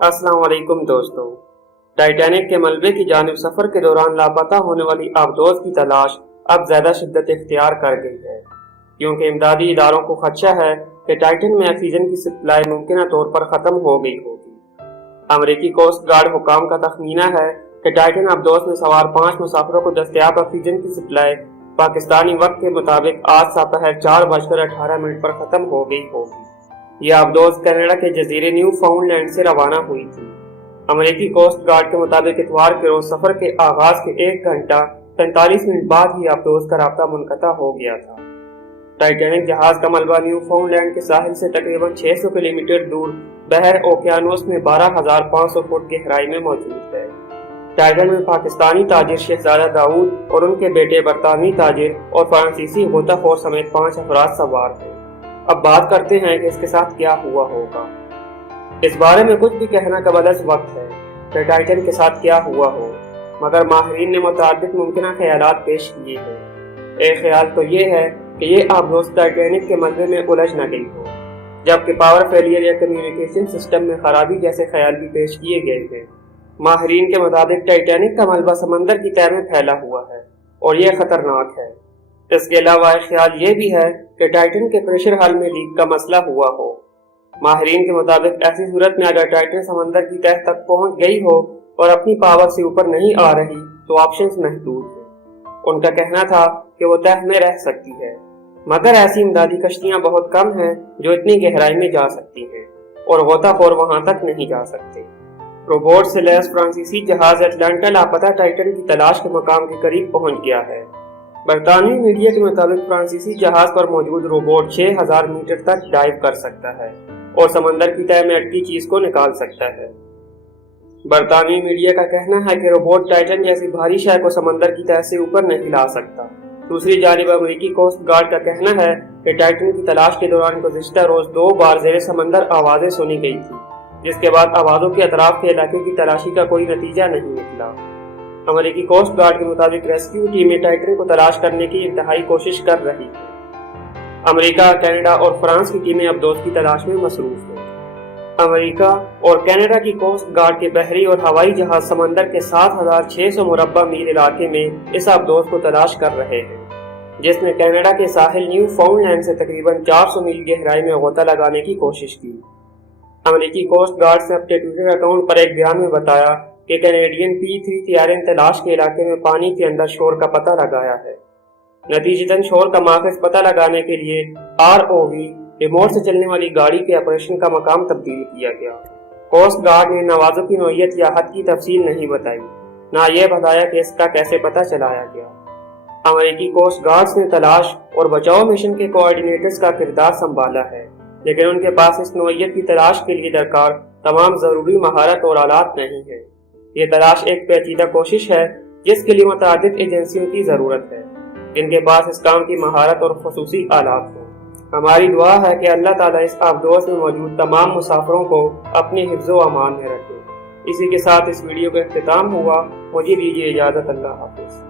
अस्सलाम वालेकुम दोस्तों। टाइटैनिक के मलबे की जानिब सफर के दौरान लापता होने वाली आबदोज की तलाश अब ज्यादा शिद्दत इख्तियार कर गई है, क्योंकि इमदादी इदारों को खदशा है कि टाइटन में ऑक्सीजन की सप्लाई मुमकिन तौर पर खत्म हो गई होगी। अमरीकी कोस्ट गार्ड हुकाम का तखमीना है कि टाइटन आबदोज में सवार 5 मुसाफिरों को दस्तयाब ऑक्सीजन की सप्लाई पाकिस्तानी वक्त के मुताबिक आज दोपहर 4:18 पर खत्म हो गई होगी। यह आबदोज कनाडा के जजीरे न्यू फाउंडलैंड से रवाना हुई थी। अमेरिकी कोस्ट गार्ड के मुताबिक इतवार के रोज सफर के आगाज के 1 घंटा 45 मिनट बाद ही आबदोज का राब्ता मुनक़ता हो गया था। टाइटैनिक जहाज का मलबा न्यू फाउंडलैंड के साहिल से तकरीबन 600 किलोमीटर दूर बहर ओकियानोस में 12,500 फुट गहराई में मौजूद है। टाइटन में पाकिस्तानी ताजिर शहजादा दाऊद और उनके बेटे बरतानवी ताजिर और फ्रांसीसी गोताखोर समेत 5 अफराद सवार हैं। अब बात करते हैं कि इसके साथ क्या हुआ होगा। इस बारे में कुछ भी कहना कबलस वक्त है कि टाइटन के साथ क्या हुआ हो, मगर माहिरीन ने मुताबिक मुमकिन ख्यालात पेश किए हैं। एक ख्याल तो ये है कि ये आबदोज टाइटैनिक के मलबे में उलझ न गई हो, जबकि पावर फेलियर या कम्युनिकेशन सिस्टम में खराबी जैसे ख्याल भी पेश किए गए हैं। माहिरीन के मुताबिक टाइटैनिक का मलबा समंदर की तह में फैला हुआ है और यह खतरनाक है। इसके अलावा एक ख्याल ये भी है कि टाइटन के प्रेशर हल में लीक का मसला हुआ हो। माहिरीन के मुताबिक ऐसी सूरत में अगर टाइटन समंदर की तह तक पहुंच गई हो और अपनी पावर से ऊपर नहीं आ रही तो ऑप्शंस महदूद हैं। उनका कहना था कि वो तह में रह सकती है, मगर ऐसी इमदादी कश्तियां बहुत कम हैं जो इतनी गहराई में जा सकती हैं और गोताखोर वहां तक नहीं जा सकते। रोबोट से लैस फ्रांसीसी जहाज एटलांटा लापता टाइटन की तलाश के मकाम के करीब पहुंच गया है। बरतानवी मीडिया के मुताबिक फ्रांसीसी जहाज पर मौजूद रोबोट 6,000 मीटर तक डाइव कर सकता है और समंदर की तह में अटकी चीज को निकाल सकता है। बरतानवी मीडिया का कहना है कि रोबोट टाइटन जैसी भारी शय को समंदर की तह से ऊपर नहीं ला सकता। दूसरी जानिब अमेरिकी कोस्ट गार्ड का कहना है कि टाइटन की तलाश के दौरान गुज़िश्ता रोज 2 बार ज़ेरे समंदर आवाजें सुनी गई थी, जिसके बाद आवाजों के अतराफ के इलाके की तलाशी का कोई नतीजा नहीं निकला। अमेरिकी कोस्ट गार्ड के मुताबिक रेस्क्यू टीमें टाइटन को तलाश करने की इंतहाई कोशिश कर रही हैं। अमेरिका, कनाडा और फ्रांस की टीमें आबदोज की तलाश में मसरूफ हैं। अमेरिका और कनाडा की कोस्ट गार्ड के बहरी और हवाई जहाज समंदर के 7,600 मुरब्बा मील इलाके में इस आबदोज को तलाश कर रहे हैं, जिसने कनाडा के साहिल न्यू फाउंडलैंड से तकरीबन 400 मील गहराई में गोता लगाने की कोशिश की। अमेरिकी कोस्ट गार्ड ने अपने ट्विटर अकाउंट पर एक बयान में बताया कि कैनेडियन P-3 तैयारे तलाश के इलाके में पानी के अंदर शोर का पता लगाया है। नतीजतन शोर का माखज़ पता लगाने के लिए ROV रिमोट से चलने वाली गाड़ी के ऑपरेशन का मकाम तब्दील किया गया। कोस्ट गार्ड ने नवाजों की नौयत या हद की तफसील नहीं बताई, ना यह बताया कि इसका कैसे पता चलाया गया। अमेरिकी कोस्ट गार्ड्स ने तलाश और बचाव मिशन के कोऑर्डिनेटर्स का किरदार संभाला है, लेकिन उनके पास इस नौयत की तलाश के लिए दरकार तमाम जरूरी महारत और आलात नहीं है। ये तलाश एक पेचीदा कोशिश है जिसके लिए मुतादिद एजेंसियों की जरूरत है, जिनके पास इस काम की महारत और खुसूसी आलात हो। हमारी दुआ है कि अल्लाह ताला इस आबदोज में मौजूद तमाम मुसाफिरों को अपने हिफ्ज़ो अमान में रखे। इसी के साथ इस वीडियो का इख्तिताम हुआ। मुझे दीजिए इजाज़त। अल्लाह हाफ़िज़।